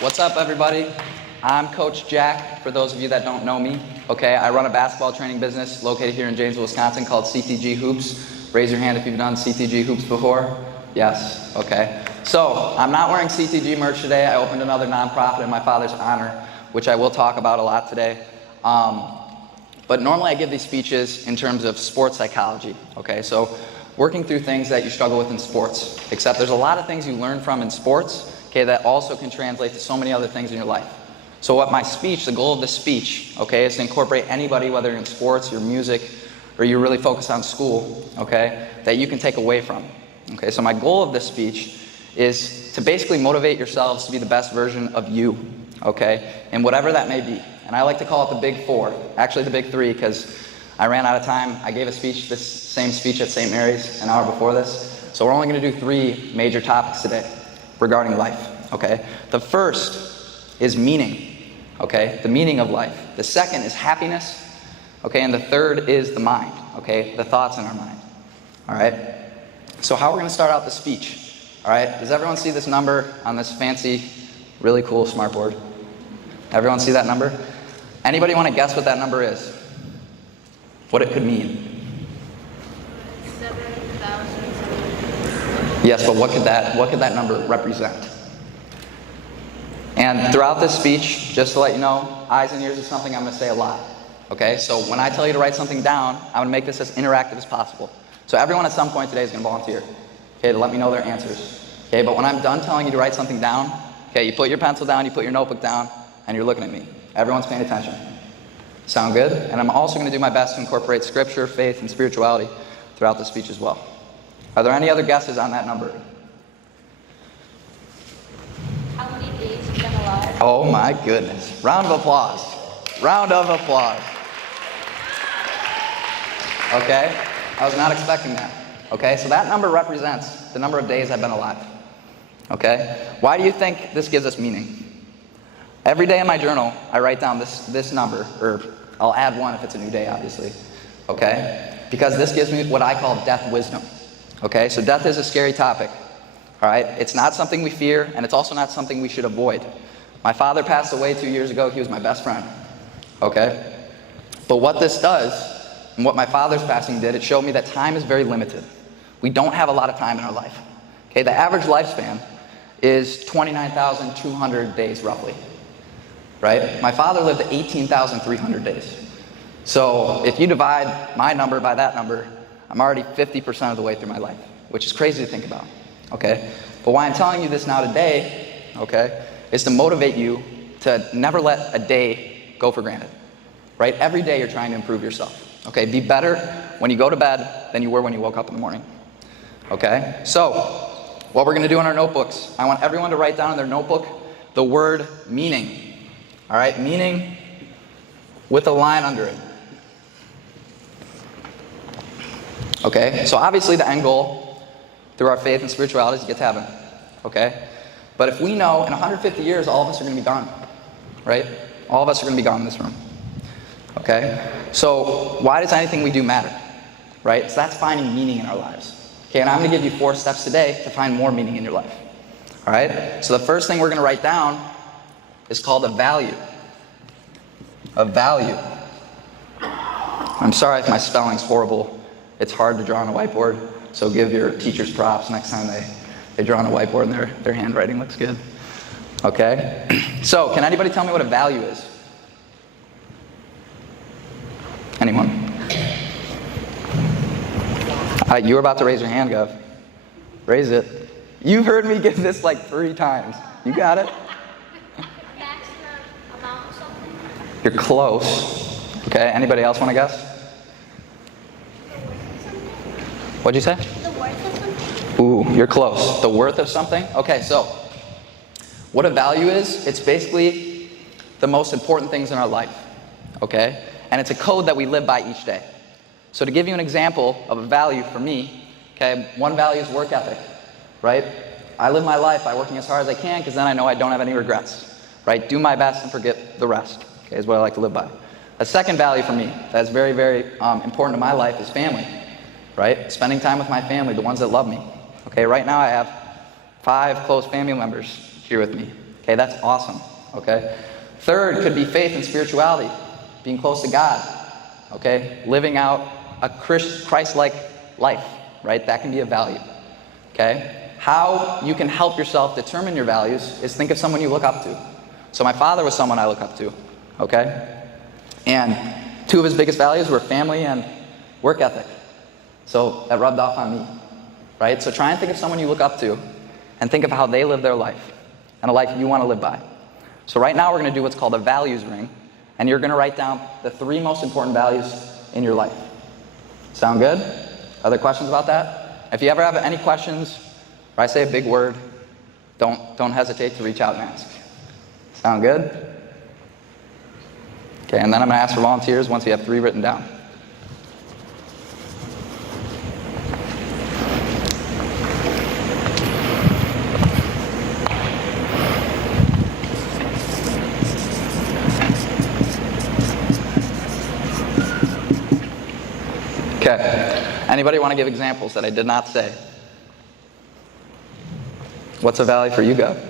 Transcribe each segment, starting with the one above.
What's up, everybody? I'm Coach Jack, for those of you that don't know me. Okay, I run a basketball training business located here in Janesville, Wisconsin called CTG Hoops. Raise your hand if you've done CTG Hoops before. Yes, okay. So, I'm not wearing CTG merch today. I opened another nonprofit in my father's honor, which I will talk about a lot today. But normally I give these speeches in terms of sports psychology, okay? So, working through things that you struggle with in sports, except there's a lot of things you learn from in sports, okay, that also can translate to so many other things in your life. So what my speech, the goal of this speech, okay, is to incorporate anybody, whether you're in sports, your music, or you're really focused on school, okay, that you can take away from. Okay, so my goal of this speech is to basically motivate yourselves to be the best version of you, okay, and whatever that may be. And I like to call it the big four, actually the big three, because I ran out of time. I gave a speech, this same speech at St. Mary's an hour before this. So we're only going to do 3 major topics today regarding life, okay? The first is meaning, okay? The meaning of life. The second is happiness, okay? And the third is the mind, okay? The thoughts in our mind, all right? So how we're going to start out the speech, all right? Does everyone see this number on this fancy, really cool smartboard? Everyone see that number? Anybody want to guess what that number is? What it could mean? 7,000. Yes, but what could that number represent? And throughout this speech, just to let you know, eyes and ears is something I'm going to say a lot. Okay, so when I tell you to write something down, I'm going to make this as interactive as possible. So everyone at some point today is going to volunteer, okay, to let me know their answers. Okay, but when I'm done telling you to write something down, okay, you put your pencil down, you put your notebook down, and you're looking at me. Everyone's paying attention. Sound good? And I'm also going to do my best to incorporate scripture, faith, and spirituality throughout the speech as well. Are there any other guesses on that number? How many days you've been alive? Oh my goodness. Round of applause. Round of applause. Okay? I was not expecting that. Okay? So that number represents the number of days I've been alive. Okay? Why do you think this gives us meaning? Every day in my journal, I write down this number, or I'll add 1 if it's a new day, obviously. Okay? Because this gives me what I call death wisdom. Okay? So death is a scary topic. All right? It's not something we fear, and it's also not something we should avoid. My father passed away 2 years ago. He was my best friend. Okay? But what this does, and what my father's passing did, it showed me that time is very limited. We don't have a lot of time in our life. Okay? The average lifespan is 29,200 days, roughly. Right? My father lived 18,300 days. So if you divide my number by that number, I'm already 50% of the way through my life, which is crazy to think about. Okay? But why I'm telling you this now today, okay, is to motivate you to never let a day go for granted. Right? Every day you're trying to improve yourself. Okay? Be better when you go to bed than you were when you woke up in the morning. Okay? So, what we're going to do in our notebooks, I want everyone to write down in their notebook the word meaning. All right? Meaning with a line under it. Okay? So obviously the end goal through our faith and spirituality is to get to heaven. Okay? But if we know in 150 years all of us are going to be gone, right? All of us are going to be gone in this room. Okay? So why does anything we do matter? Right? So that's finding meaning in our lives. Okay, and I'm going to give you 4 steps today to find more meaning in your life. All right? So the first thing we're going to write down is called a value. A value. I'm sorry if my spelling's horrible. It's hard to draw on a whiteboard, so give your teachers props next time they draw on a whiteboard and their handwriting looks good. Okay? So, can anybody tell me what a value is? Anyone? You were about to raise your hand, Gov. Raise it. You've heard me give this like 3 times. You got it? Maximum amount of something? You're close. Okay, anybody else want to guess? What'd you say? The worth of something? Ooh, you're close. The worth of something? Okay, so what a value is, it's basically the most important things in our life. Okay? And it's a code that we live by each day. So to give you an example of a value for me, okay, one value is work ethic, right? I live my life by working as hard as I can because then I know I don't have any regrets, right? Do my best and forget the rest, okay, is what I like to live by. A second value for me that's very, very important to my life is family, right? Spending time with my family, the ones that love me. Okay, right now I have 5 close family members here with me. Okay, that's awesome. Okay. Third could be faith and spirituality, being close to God. Okay, living out a Christ-like life, right? That can be a value. Okay. How you can help yourself determine your values is think of someone you look up to. So my father was someone I look up to. Okay, and two of his biggest values were family and work ethic. So that rubbed off on me, right? So try and think of someone you look up to and think of how they live their life and a life you want to live by. So right now we're going to do what's called a values ring, and you're going to write down the 3 most important values in your life. Sound good? Other questions about that? If you ever have any questions, or I say a big word, don't hesitate to reach out and ask. Sound good? Okay, and then I'm going to ask for volunteers once we have 3 written down. Okay. Anybody want to give examples that I did not say? What's a value for you, Gov?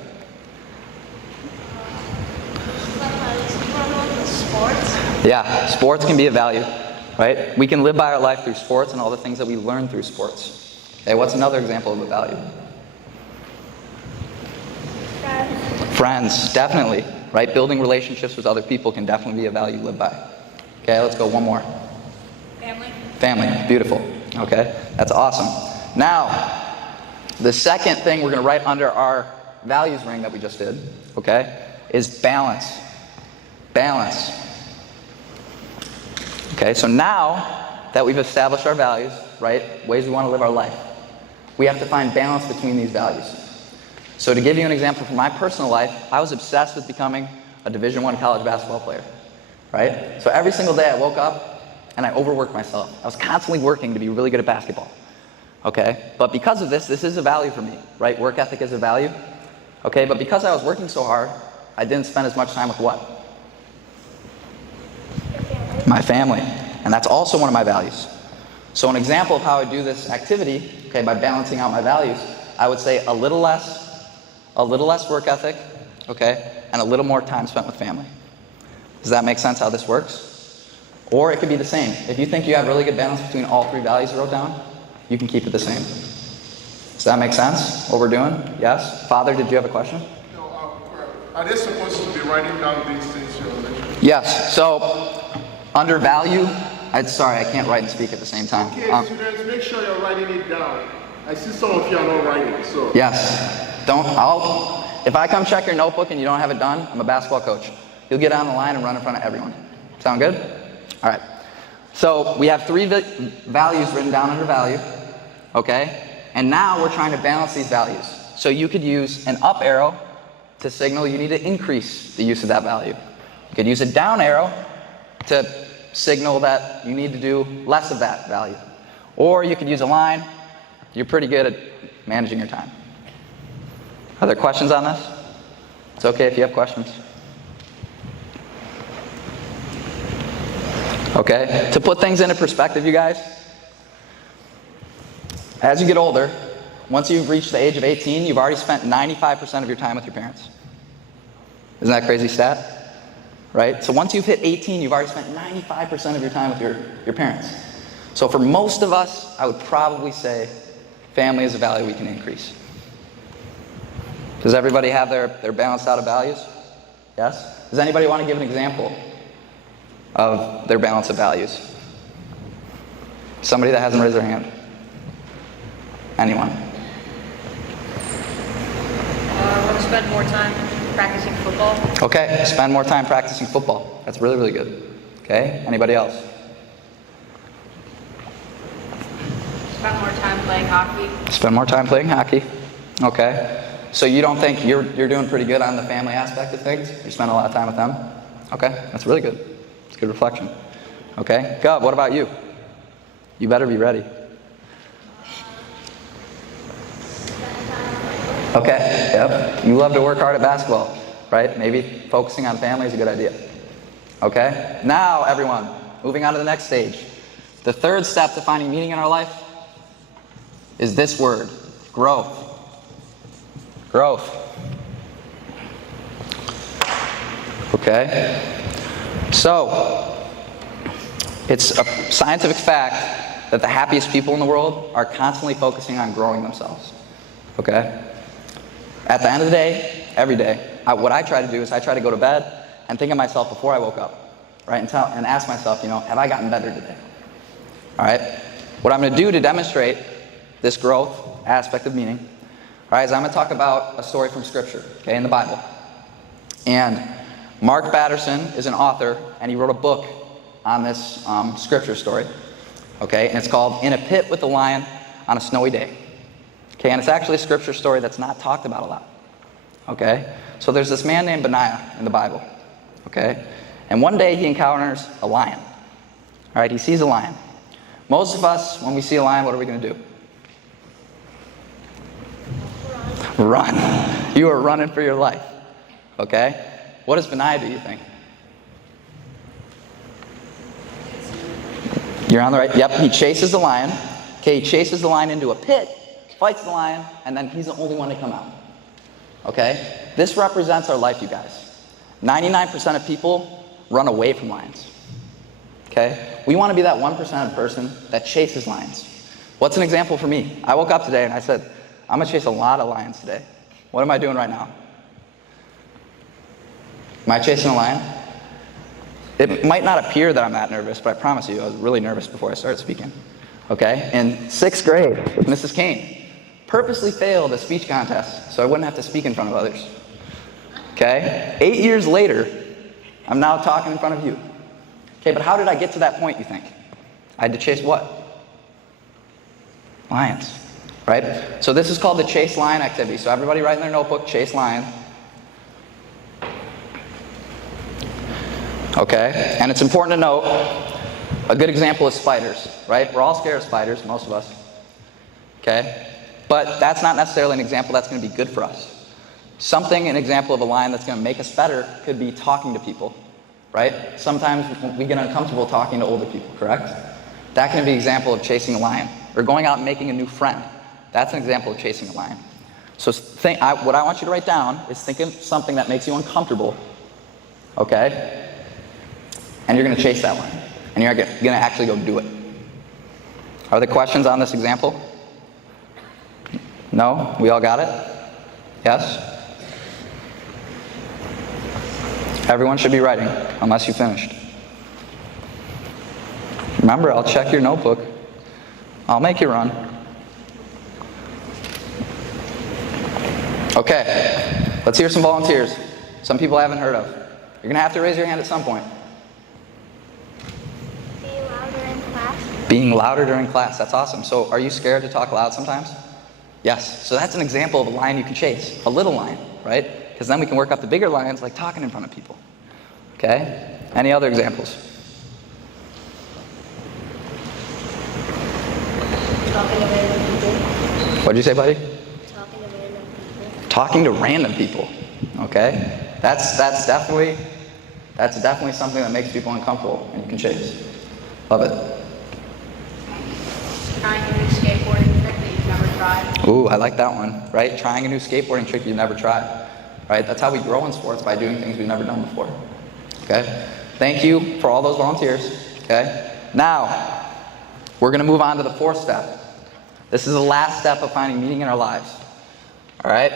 Sports. Yeah, sports can be a value, right? We can live by our life through sports and all the things that we learn through sports. Okay, what's another example of a value? Friends, definitely, right? Building relationships with other people can definitely be a value to live by. Okay, let's go one more. Family. Family, beautiful. Okay, that's awesome. Now, the second thing we're going to write under our values ring that we just did, okay, is balance. Balance. Okay, so now that we've established our values, right, ways we want to live our life, we have to find balance between these values. So to give you an example from my personal life, I was obsessed with becoming a Division I college basketball player, right? So every single day I woke up and I overworked myself. I was constantly working to be really good at basketball, okay? But because of this is a value for me, right? Work ethic is a value, okay? But because I was working so hard, I didn't spend as much time with what? My family. And that's also one of my values. So an example of how I do this activity, okay, by balancing out my values, I would say a little less work ethic, okay, and a little more time spent with family. Does that make sense how this works? Or it could be the same. If you think you have really good balance between all 3 values you wrote down, you can keep it the same. Does that make sense, what we're doing? Yes? Father, did you have a question? No, are they supposed to be writing down these things you're mentioning? Yes, so under value, sorry, I can't write and speak at the same time. Okay, students, make sure you're writing it down. I see some of you are not writing, so. Yes. If I come check your notebook and you don't have it done, I'm a basketball coach. You'll get on the line and run in front of everyone. Sound good? All right. So we have 3 values written down under value, okay? And now we're trying to balance these values. So you could use an up arrow to signal you need to increase the use of that value. You could use a down arrow to signal that you need to do less of that value. Or you could use a line. You're pretty good at managing your time. Are there questions on this? It's okay if you have questions. Okay, to put things into perspective, you guys, as you get older, once you've reached the age of 18, you've already spent 95% of your time with your parents. Isn't that a crazy stat? Right? So once you've hit 18, you've already spent 95% of your time with your parents. So for most of us, I would probably say family is a value we can increase. Does everybody have their balanced out of values? Yes? Does anybody want to give an example of their balance of values? Somebody that hasn't raised their hand. Anyone? I want to spend more time practicing football. Okay, spend more time practicing football. That's really, really good. Okay, anybody else? Spend more time playing hockey. Spend more time playing hockey. Okay. So you don't think you're doing pretty good on the family aspect of things? You spend a lot of time with them? Okay, that's really good. It's a good reflection. Okay, Gov, what about you? You better be ready. Okay, yep. You love to work hard at basketball, right? Maybe focusing on family is a good idea. Okay, now everyone, moving on to the next stage. The third step to finding meaning in our life is this word, growth. Growth. Okay? So, it's a scientific fact that the happiest people in the world are constantly focusing on growing themselves. Okay? At the end of the day, every day, what I try to do is I try to go to bed and think of myself before I woke up, right? And ask myself, have I gotten better today? All right? What I'm going to do to demonstrate this growth aspect of meaning, all right, is I'm going to talk about a story from Scripture, okay, in the Bible. And Mark Batterson is an author, and he wrote a book on this Scripture story, okay? And it's called In a Pit with a Lion on a Snowy Day. Okay, and it's actually a Scripture story that's not talked about a lot. Okay? So there's this man named Benaiah in the Bible. Okay? And one day he encounters a lion. All right, he sees a lion. Most of us, when we see a lion, what are we going to do? Run. You are running for your life. Okay? What does Benaiah do, you think? You're on the right. Yep, he chases the lion. Okay, he chases the lion into a pit, fights the lion, and then he's the only one to come out. Okay? This represents our life, you guys. 99% of people run away from lions. Okay? We want to be that 1% of person that chases lions. What's an example for me? I woke up today and I said, I'm going to chase a lot of lions today. What am I doing right now? Am I chasing a lion? It might not appear that I'm that nervous, but I promise you, I was really nervous before I started speaking. Okay? In 6th grade, Mrs. Kane purposely failed a speech contest so I wouldn't have to speak in front of others. Okay? 8 years later, I'm now talking in front of you. Okay, but how did I get to that point, you think? I had to chase what? Lions. Right? So this is called the chase lion activity. So everybody write in their notebook, chase lion. Okay? And it's important to note, a good example is spiders. Right? We're all scared of spiders, most of us. Okay? But that's not necessarily an example that's going to be good for us. An example of a lion that's going to make us better could be talking to people, right? Sometimes we get uncomfortable talking to older people, correct? That can be an example of chasing a lion. Or going out and making a new friend. That's an example of chasing a lion. So what I want you to write down is think of something that makes you uncomfortable, okay? And you're going to chase that lion. And you're going to actually go do it. Are there questions on this example? No? We all got it? Yes? Everyone should be writing, unless you finished. Remember, I'll check your notebook. I'll make you run. Okay, let's hear some volunteers. Some people I haven't heard of. You're going to have to raise your hand at some point. Being louder in class. Being louder during class, that's awesome. So are you scared to talk loud sometimes? Yes, so that's an example of a lion you can chase. A little lion, right? Because then we can work up the bigger lions like talking in front of people. Okay? Any other examples? Talking to random people. What did you say, buddy? Talking to random people. Talking to random people. Okay? That's definitely something that makes people uncomfortable and you can chase. Love it. Trying a new skateboarding trick that you've never tried. Ooh, I like that one, right? Trying a new skateboarding trick you've never tried. Right? That's how we grow in sports, by doing things we've never done before. Okay? Thank you for all those volunteers. Okay? Now, we're going to move on to the 4th step. This is the last step of finding meaning in our lives. All right?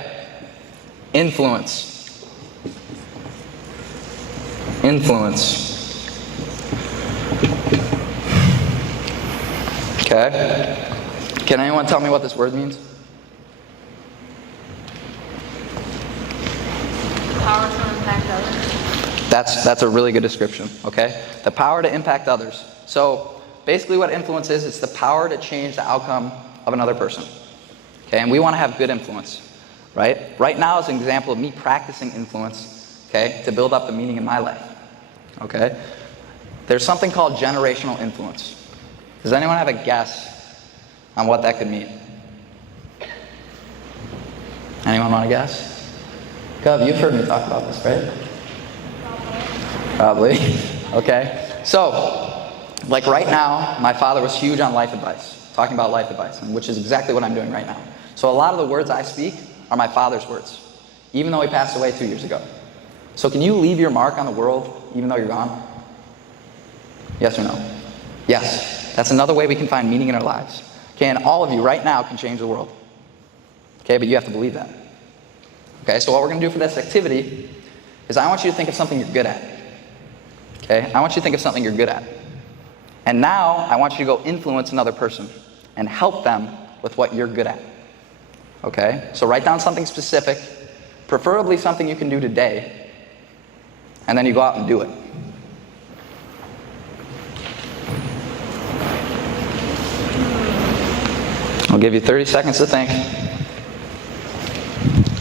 Influence. Influence. Okay? Can anyone tell me what this word means? Power to impact others. That's a really good description, okay? The power to impact others. So basically what influence is, it's the power to change the outcome of another person. Okay, and we want to have good influence, right? Right now is an example of me practicing influence, okay, to build up the meaning in my life, okay? There's something called generational influence. Does anyone have a guess on what that could mean? Anyone want to guess? Gov, you've heard me talk about this, right? Probably. Okay. So, like right now, my father was huge on life advice, talking about life advice, which is exactly what I'm doing right now. So a lot of the words I speak are my father's words, even though he passed away 2 years ago. So can you leave your mark on the world even though you're gone? Yes or no? Yes. That's another way we can find meaning in our lives. Okay, and all of you right now can change the world. Okay, but you have to believe that. Okay, so what we're going to do for this activity is I want you to think of something you're good at. Okay, I want you to think of something you're good at. And now I want you to go influence another person and help them with what you're good at. Okay, so write down something specific, preferably something you can do today, and then you go out and do it. I'll give you 30 seconds to think.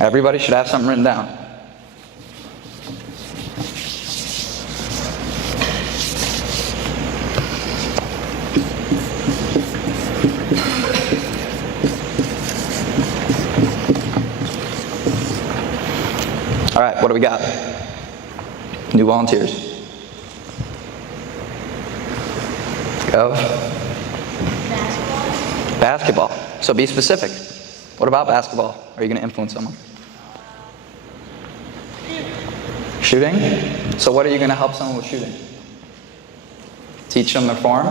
Everybody should have something written down. All right, what do we got? New volunteers. Go. Basketball. So be specific. What about basketball? Are you going to influence someone? Shooting? So what are you going to help someone with shooting? Teach them their form?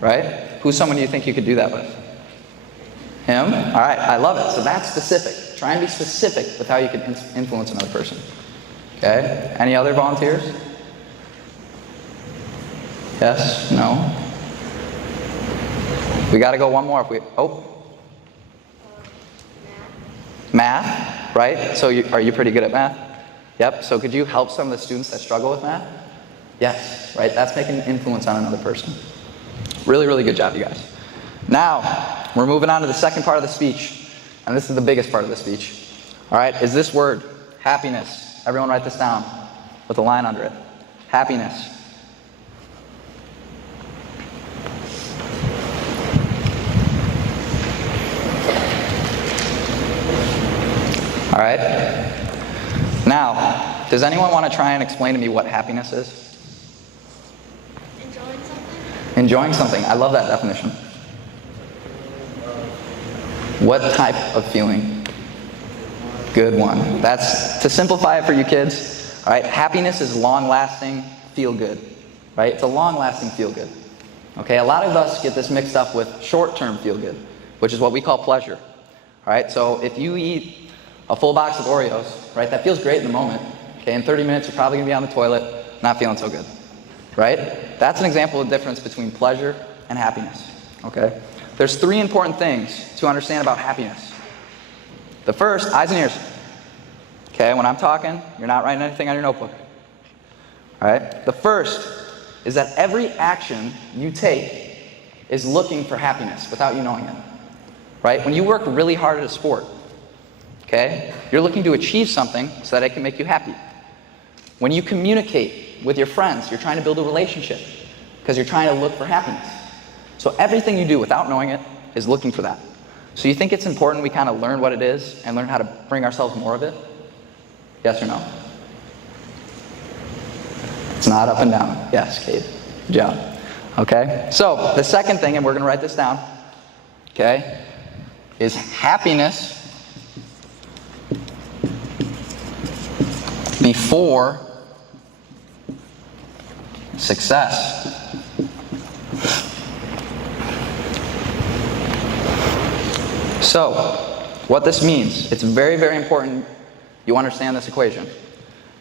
Right? Who's someone you think you could do that with? Him? All right, I love it. So that's specific. Try and be specific with how you can influence another person. Okay? Any other volunteers? Yes? No? We got to go one more if we... Oh. Math, right? So are you pretty good at math? Yep. So could you help some of the students that struggle with math? Yes, right? That's making an influence on another person. Really, really good job, you guys. Now, we're moving on to the second part of the speech. And this is the biggest part of the speech. All right, is this word, happiness. Everyone write this down with a line under it. Happiness. All right. Now, does anyone want to try and explain to me what happiness is? Enjoying something? Enjoying something. I love that definition. What type of feeling? Good one. That's, to simplify it for you kids, all right, happiness is long-lasting feel-good, right? It's a long-lasting feel-good. Okay, a lot of us get this mixed up with short-term feel-good, which is what we call pleasure. All right, so if you eat a full box of Oreos, right? That feels great in the moment. Okay, in 30 minutes, you're probably gonna be on the toilet, not feeling so good, right? That's an example of the difference between pleasure and happiness, okay? There's three important things to understand about happiness. The first, eyes and ears. Okay, when I'm talking, you're not writing anything on your notebook. All right? The first is that every action you take is looking for happiness without you knowing it, right? When you work really hard at a sport, okay, you're looking to achieve something so that it can make you happy. When you communicate with your friends, you're trying to build a relationship because you're trying to look for happiness. So everything you do without knowing it is looking for that. So you think it's important we kind of learn what it is and learn how to bring ourselves more of it? Yes or no? It's not up and down. Yes, Kate. Good job. Okay, so the second thing, and we're going to write this down, okay, is happiness before success. So, what this means, it's very, very important you understand this equation.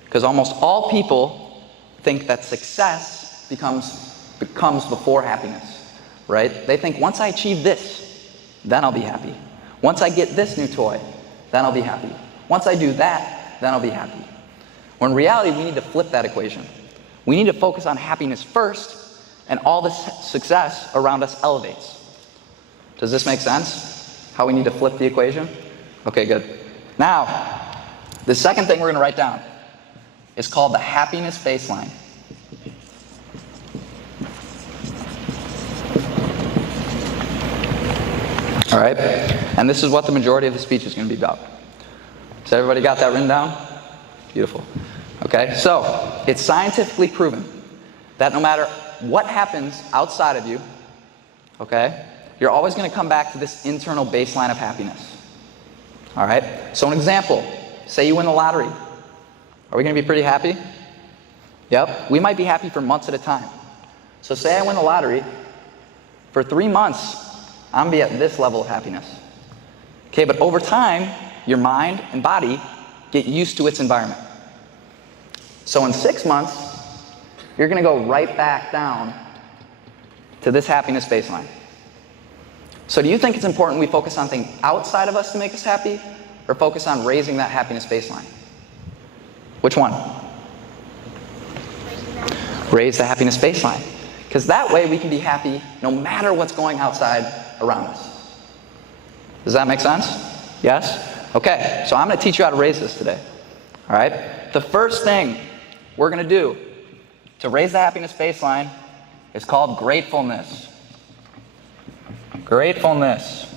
Because almost all people think that success becomes before happiness, right? They think once I achieve this, then I'll be happy. Once I get this new toy, then I'll be happy. Once I do that, then I'll be happy. When in reality, we need to flip that equation. We need to focus on happiness first, and all the success around us elevates. Does this make sense? How we need to flip the equation? Okay, good. Now, the second thing we're going to write down is called the happiness baseline. All right? And this is what the majority of the speech is going to be about. So everybody got that written down? Beautiful. Okay, so it's scientifically proven that no matter what happens outside of you, okay, you're always going to come back to this internal baseline of happiness. All right? So an example, say you win the lottery, Are we going to be pretty happy? Yep. We might be happy for months at a time. So say I win the lottery. For 3 months, I'm going to be at this level of happiness. Okay, but over time, your mind and body get used to its environment. So in 6 months, you're going to go right back down to this happiness baseline. So do you think it's important we focus on things outside of us to make us happy, or focus on raising that happiness baseline? Which one? Raise the happiness baseline. Because that way we can be happy no matter what's going outside around us. Does that make sense? Yes? Okay, so I'm going to teach you how to raise this today. All right? The first thing we're going to do to raise the happiness baseline is called gratefulness. Gratefulness.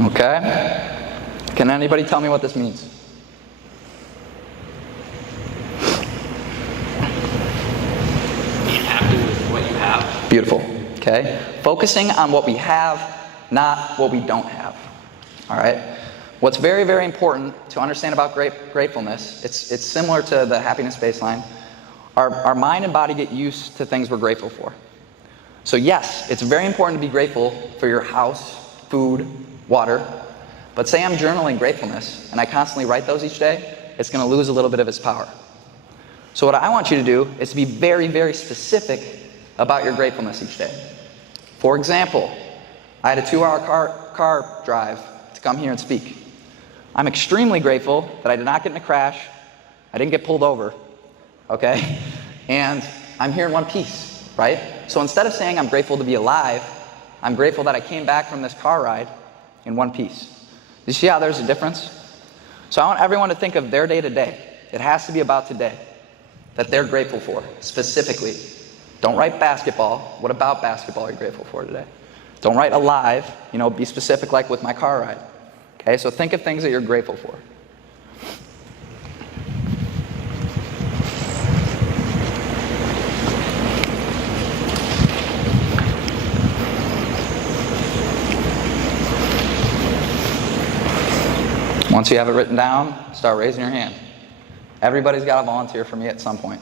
Okay? Can anybody tell me what this means? Being happy with what you have. Beautiful. Okay? Focusing on what we have, not what we don't have. All right? What's very, very important to understand about gratefulness, it's similar to the happiness baseline. Our mind and body get used to things we're grateful for. So yes, it's very important to be grateful for your house, food, water. But say I'm journaling gratefulness, and I constantly write those each day, it's going to lose a little bit of its power. So what I want you to do is to be very, very specific about your gratefulness each day. For example, I had a 2-hour car drive to come here and speak. I'm extremely grateful that I did not get in a crash, I didn't get pulled over, okay? And I'm here in one piece, right? So instead of saying I'm grateful to be alive, I'm grateful that I came back from this car ride in one piece. You see how there's a difference? So I want everyone to think of their day to day. It has to be about today, that they're grateful for, specifically. Don't write basketball. What about basketball are you grateful for today? Don't write alive, be specific like with my car ride. Okay, so think of things that you're grateful for. Once you have it written down, start raising your hand. Everybody's got to volunteer for me at some point.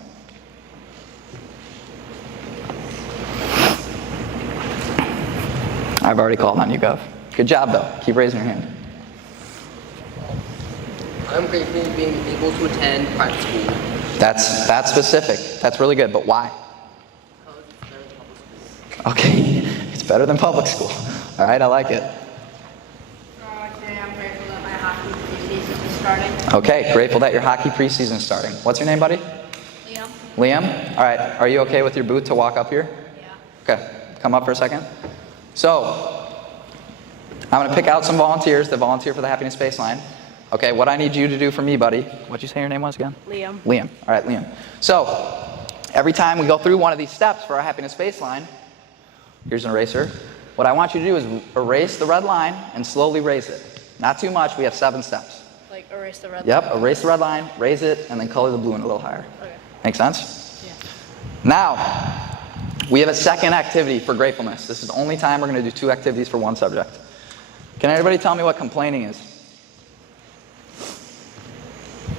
I've already called on you, Gov. Good job, though. Keep raising your hand. I'm grateful for being able to attend private school. That's specific. That's really good, but why? Okay, it's better than public school. All right, I like it. Today I'm grateful that my hockey preseason is starting. Okay, grateful that your hockey preseason is starting. What's your name, buddy? Liam. Liam? All right, are you okay with your boot to walk up here? Yeah. Okay, come up for a second. So, I'm going to pick out some volunteers that volunteer for the happiness baseline. Okay, what I need you to do for me, buddy. What'd you say your name was again? Liam. Liam. All right, Liam. So, every time we go through one of these steps for our happiness baseline, here's an eraser. What I want you to do is erase the red line and slowly raise it. Not too much. We have 7 steps. Like erase the red line? Yep, erase the red line, raise it, and then color the blue in a little higher. Okay. Make sense? Yeah. Now, we have a second activity for gratefulness. This is the only time we're going to do 2 activities for one subject. Can anybody tell me what complaining is?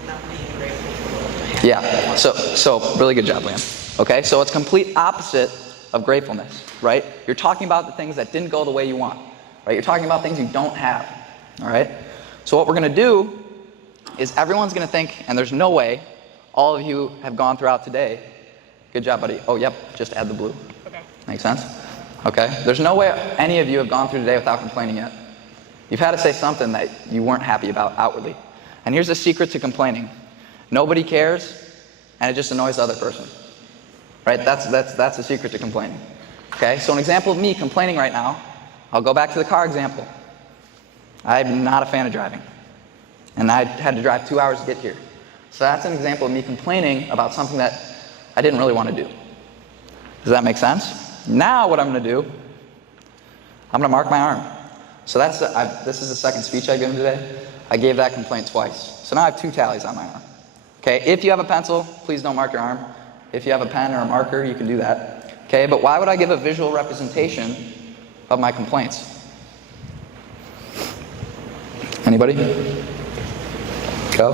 Not being grateful for what I have. Yeah, so really good job, Liam. Okay, so it's complete opposite of gratefulness, right? You're talking about the things that didn't go the way you want, right? You're talking about things you don't have, all right? So what we're going to do is everyone's going to think, and there's no way all of you have gone throughout today. Good job, buddy. Oh, yep, just add the blue. Okay. Make sense? Okay, there's no way any of you have gone through today without complaining yet. You've had to say something that you weren't happy about outwardly. And here's the secret to complaining. Nobody cares, and it just annoys the other person. Right? That's the secret to complaining. Okay? So an example of me complaining right now, I'll go back to the car example. I'm not a fan of driving. And I had to drive 2 hours to get here. So that's an example of me complaining about something that I didn't really want to do. Does that make sense? Now what I'm going to do, I'm going to mark my arm. So this is the second speech I've given today. I gave that complaint twice. So now I have 2 tallies on my arm. Okay, if you have a pencil, please don't mark your arm. If you have a pen or a marker, you can do that. Okay, but why would I give a visual representation of my complaints? Anybody? Go.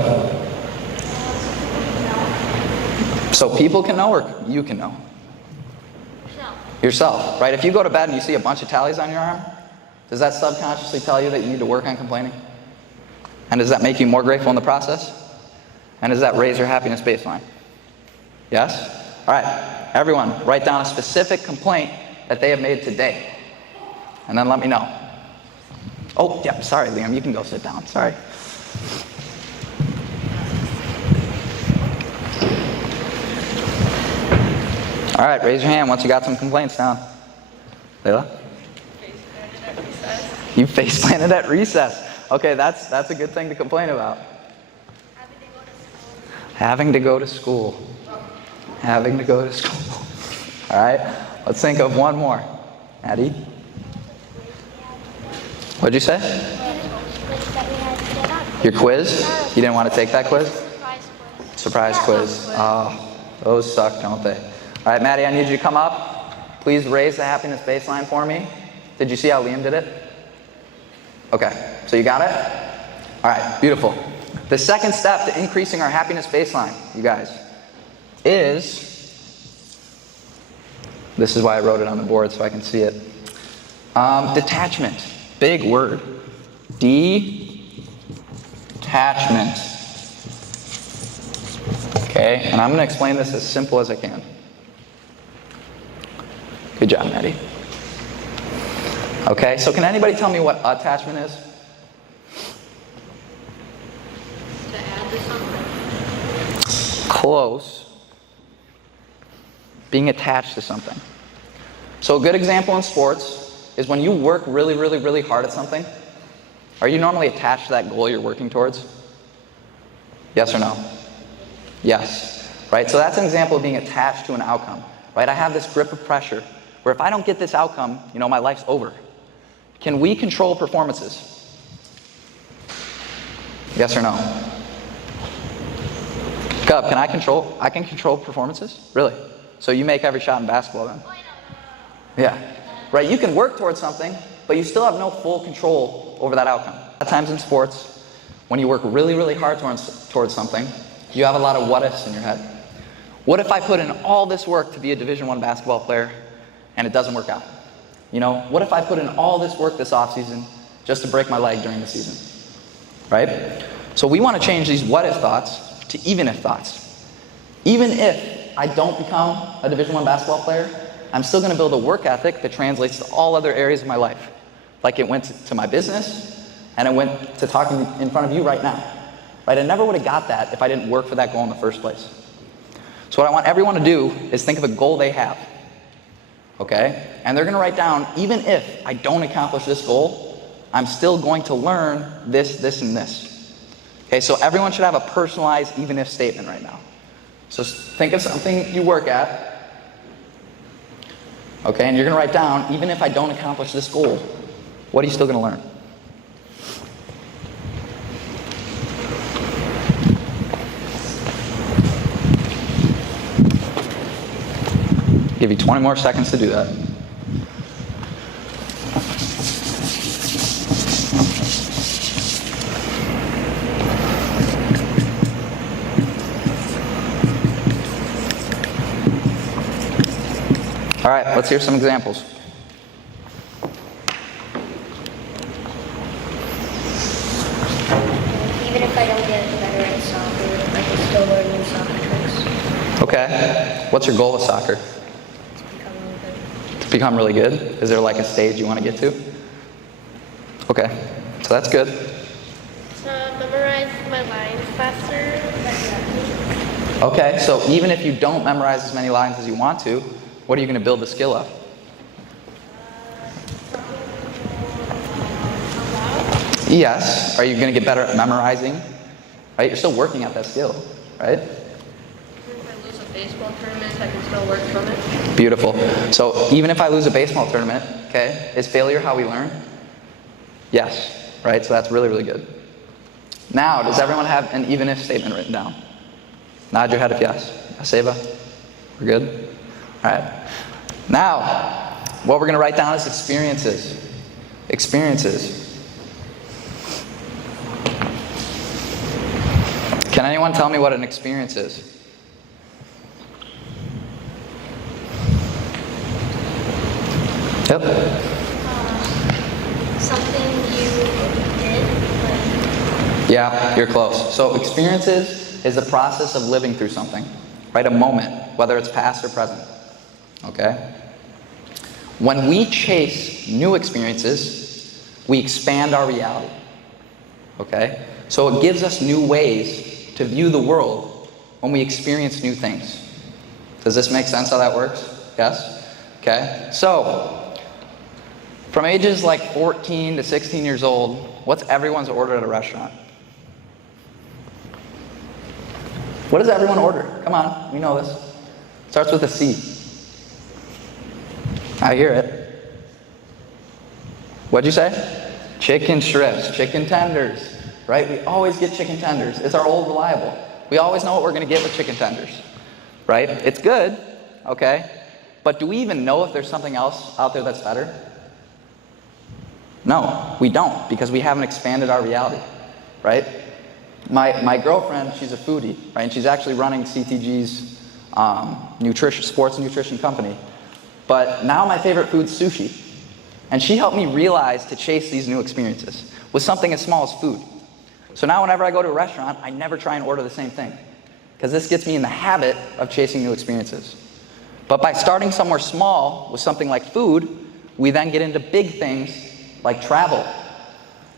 So people can know or you can know? Yourself, right? If you go to bed and you see a bunch of tallies on your arm, does that subconsciously tell you that you need to work on complaining? And does that make you more grateful in the process? And does that raise your happiness baseline? Yes? All right, everyone, write down a specific complaint that they have made today. And then let me know. Oh, yeah, sorry, Liam, you can go sit down, sorry. All right, raise your hand once you got some complaints down. Layla? You face planted at recess. Okay, that's a good thing to complain about. Having to go to school. Having to go to school. All right, let's think of one more. Addie? What'd you say? Your quiz? You didn't want to take that quiz? Surprise quiz. Oh, those suck, don't they? All right, Maddie, I need you to come up. Please raise the happiness baseline for me. Did you see how Liam did it? Okay, so you got it? All right, beautiful. The second step to increasing our happiness baseline, you guys, is, this is why I wrote it on the board so I can see it. Detachment, big word. Detachment. Okay, and I'm going to explain this as simple as I can. Good job, Maddie. Okay, so can anybody tell me what attachment is? To add to something. Close. Being attached to something. So a good example in sports is when you work really, really, really hard at something, are you normally attached to that goal you're working towards? Yes or no? Yes. Right? So that's an example of being attached to an outcome. Right? I have this grip of pressure where if I don't get this outcome, my life's over. Can we control performances? Yes or no? Gov, I can control performances? Really? So you make every shot in basketball then? Yeah. Right, you can work towards something, but you still have no full control over that outcome. A lot of times in sports, when you work really, really hard towards something, you have a lot of what ifs in your head. What if I put in all this work to be a Division I basketball player and it doesn't work out? What if I put in all this work this offseason just to break my leg during the season? Right? So we want to change these what if thoughts to even if thoughts. Even if I don't become a Division I basketball player, I'm still going to build a work ethic that translates to all other areas of my life. Like it went to my business, and it went to talking in front of you right now. Right? I never would have got that if I didn't work for that goal in the first place. So what I want everyone to do is think of a goal they have. Okay? And they're going to write down, even if I don't accomplish this goal, I'm still going to learn this, this, and this. Okay, so everyone should have a personalized even if statement right now. So think of something you work at. Okay, and you're going to write down, even if I don't accomplish this goal, what are you still going to learn? Give you 20 more seconds to do that. All right, let's hear some examples. Even if I don't get better at soccer, I can still learn new soccer tricks. Okay. What's your goal with soccer? To become really good. To become really good? Is there like a stage you want to get to? Okay. So that's good. Memorize my lines faster. Okay, so even if you don't memorize as many lines as you want to, what are you going to build the skill of? Yes. Are you going to get better at memorizing? Right? You're still working at that skill, right? If I lose a baseball tournament, I can still work from it. Beautiful. So even if I lose a baseball tournament, okay, is failure how we learn? Yes. Right? So that's really, really good. Now, does everyone have an even if statement written down? Nod your head if yes. Yes, Ava? We're good? All right. Now, what we're going to write down is experiences. Experiences. Can anyone tell me what an experience is? Yep. Something you did, like, Yeah, you're close. So experiences is the process of living through something, right? A moment, whether it's past or present. Okay? When we chase new experiences, we expand our reality. Okay? So it gives us new ways to view the world when we experience new things. Does this make sense how that works? Yes? Okay? So, from ages like 14 to 16 years old, what's everyone's order at a restaurant? What does everyone order? Come on, we know this. Starts with a C. I hear it. What'd you say? Chicken strips, chicken tenders, right? We always get chicken tenders. It's our old reliable. We always know what we're going to get with chicken tenders, right? It's good, okay? But do we even know if there's something else out there that's better? No, we don't, because we haven't expanded our reality, right? My girlfriend, she's a foodie, right? And she's actually running CTG's sports nutrition company. But now my favorite food's sushi. And she helped me realize to chase these new experiences with something as small as food. So now whenever I go to a restaurant, I never try and order the same thing, because this gets me in the habit of chasing new experiences. But by starting somewhere small with something like food, we then get into big things like travel,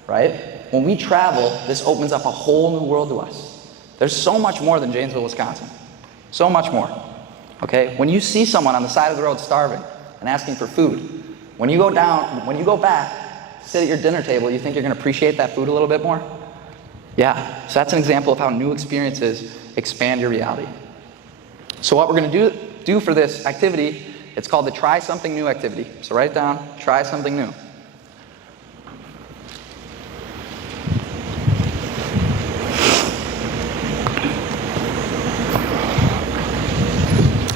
right? When we travel, this opens up a whole new world to us. There's so much more than Janesville, Wisconsin. So much more, okay? When you see someone on the side of the road starving and asking for food, when you go back to sit at your dinner table, you think you're gonna appreciate that food a little bit more? Yeah, so that's an example of how new experiences expand your reality. So what we're gonna do for this activity, it's called the Try Something New activity. So write it down, try something new.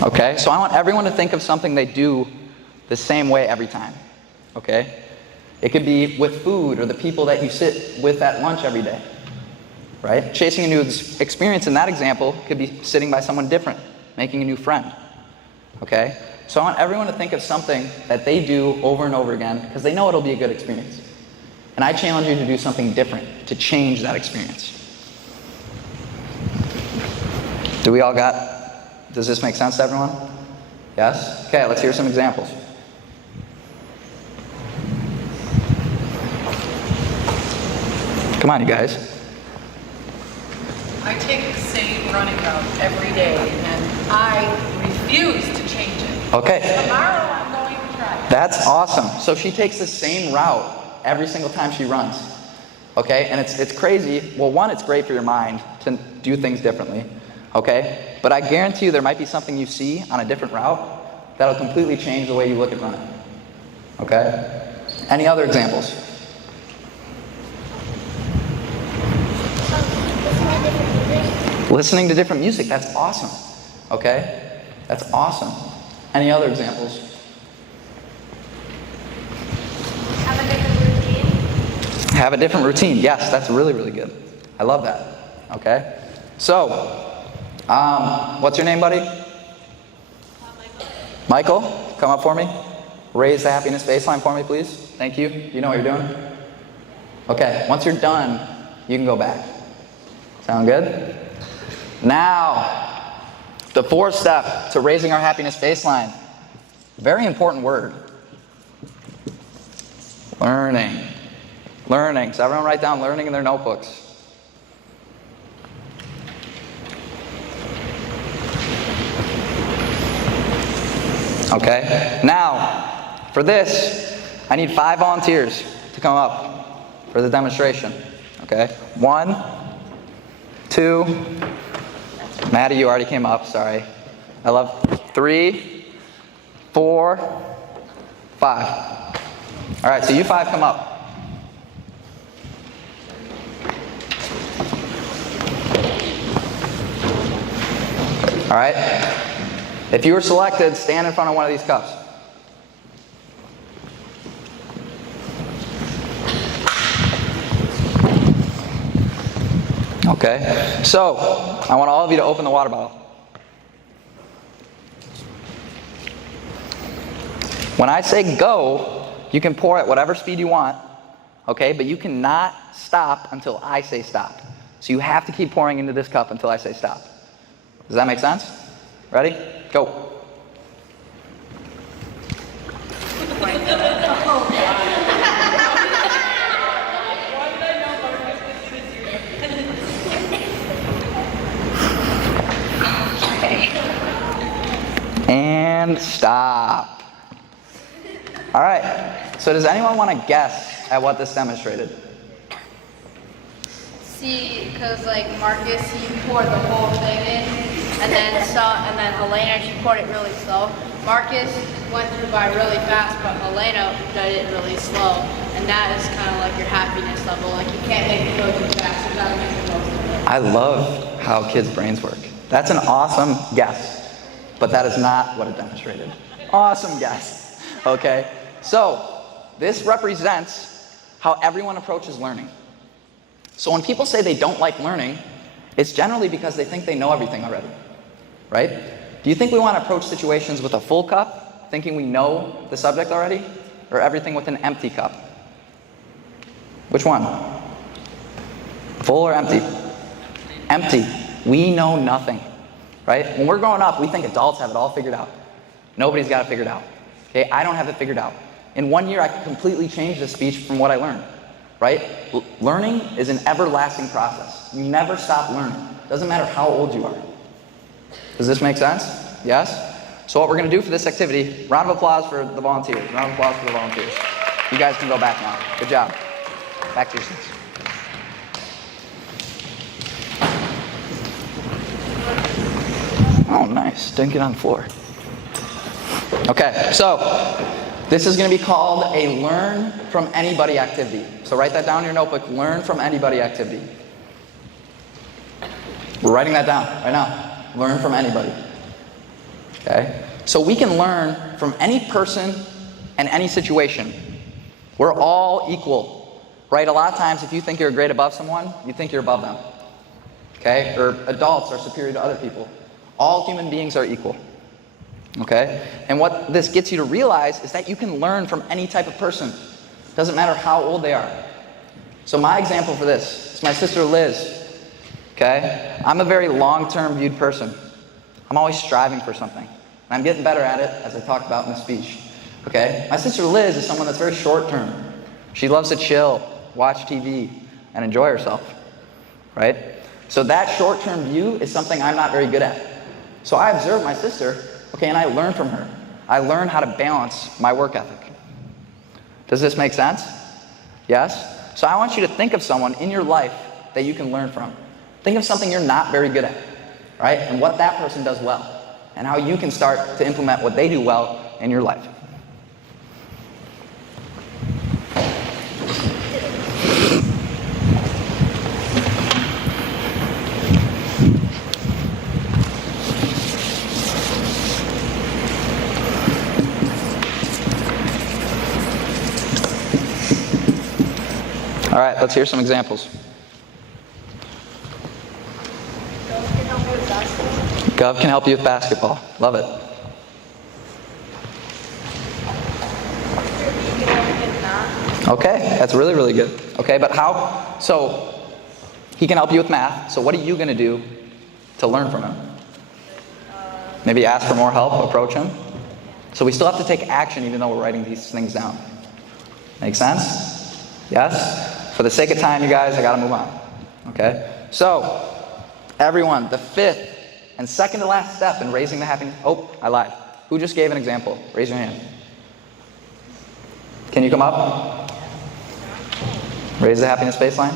Okay, so I want everyone to think of something they do the same way every time, okay? It could be with food or the people that you sit with at lunch every day, right? Chasing a new experience in that example could be sitting by someone different, making a new friend, okay? So I want everyone to think of something that they do over and over again because they know it'll be a good experience. And I challenge you to do something different to change that experience. Does this make sense to everyone? Yes? Okay, let's hear some examples. Come on, you guys. I take the same running route every day, and I refuse to change it. Okay. Tomorrow I'm going to try it. That's awesome. So she takes the same route every single time she runs. Okay? And it's crazy. Well, one, it's great for your mind to do things differently. Okay? But I guarantee you there might be something you see on a different route that'll completely change the way you look at running. Okay? Any other examples? Listening to different music, that's awesome. Okay? That's awesome. Any other examples? Have a different routine. Have a different routine. Yes, that's really, really good. I love that. Okay? So, what's your name, buddy? Michael, come up for me. Raise the happiness baseline for me, please. Thank you. You know what you're doing? Okay, once you're done, you can go back. Sound good? Now, the fourth step to raising our happiness baseline. Very important word. Learning. Learning. So everyone write down learning in their notebooks. Okay, now, for this, I need 5 volunteers to come up for the demonstration. Okay, 1, 2, Maddie, you already came up, sorry. 3, 4, 5. All right, so you 5 come up. All right. If you were selected, stand in front of one of these cups. Okay? So, I want all of you to open the water bottle. When I say go, you can pour at whatever speed you want, okay? But you cannot stop until I say stop. So you have to keep pouring into this cup until I say stop. Does that make sense? Ready? Go. And stop. All right. So does anyone want to guess at what this demonstrated? See, because like Marcus, he poured the whole thing in, and then Helena, she poured it really slow. Marcus went through by really fast, but Helena did it really slow, and that is kind of like your happiness level. Like you can't make it go too fast, you gotta make the most of it. I love how kids' brains work. That's an awesome guess, but that is not what it demonstrated. Awesome guess. Okay? So, this represents how everyone approaches learning. So when people say they don't like learning, it's generally because they think they know everything already, right? Do you think we want to approach situations with a full cup, thinking we know the subject already, or everything with an empty cup? Which one? Full or empty? Empty. We know nothing, right? When we're growing up, we think adults have it all figured out. Nobody's got it figured out. Okay, I don't have it figured out. In 1 year, I could completely change the speech from what I learned. Right? Learning is an everlasting process. You never stop learning. Doesn't matter how old you are. Does this make sense? Yes? So what we're going to do for this activity, round of applause for the volunteers. Round of applause for the volunteers. You guys can go back now. Good job. Back to your seats. Oh, nice. Didn't get on the floor. Okay, so this is going to be called a learn from anybody activity. So write that down in your notebook, learn from anybody activity. We're writing that down right now. Learn from anybody. Okay? So we can learn from any person and any situation. We're all equal. Right? A lot of times if you think you're a grade above someone, you think you're above them. Okay? Or adults are superior to other people. All human beings are equal. Okay? And what this gets you to realize is that you can learn from any type of person. Doesn't matter how old they are. So my example for this is my sister Liz. Okay? I'm a very long-term viewed person. I'm always striving for something. And I'm getting better at it, as I talked about in the speech. Okay? My sister Liz is someone that's very short-term. She loves to chill, watch TV, and enjoy herself. Right? So that short-term view is something I'm not very good at. So I observe my sister, okay, and I learn from her. I learn how to balance my work ethic. Does this make sense? Yes? So I want you to think of someone in your life that you can learn from. Think of something you're not very good at, right? And what that person does well. And how you can start to implement what they do well in your life. All right, let's hear some examples. Gov can help you with basketball. Love it. Okay, that's really, really good. Okay, but how? So, he can help you with math. So what are you going to do to learn from him? Maybe ask for more help, approach him. So we still have to take action even though we're writing these things down. Make sense? Yes? For the sake of time, you guys, I got to move on. Okay? So, everyone, the fifth and second to last step in raising the happiness... Oh, I lied. Who just gave an example? Raise your hand. Can you come up? Raise the happiness baseline.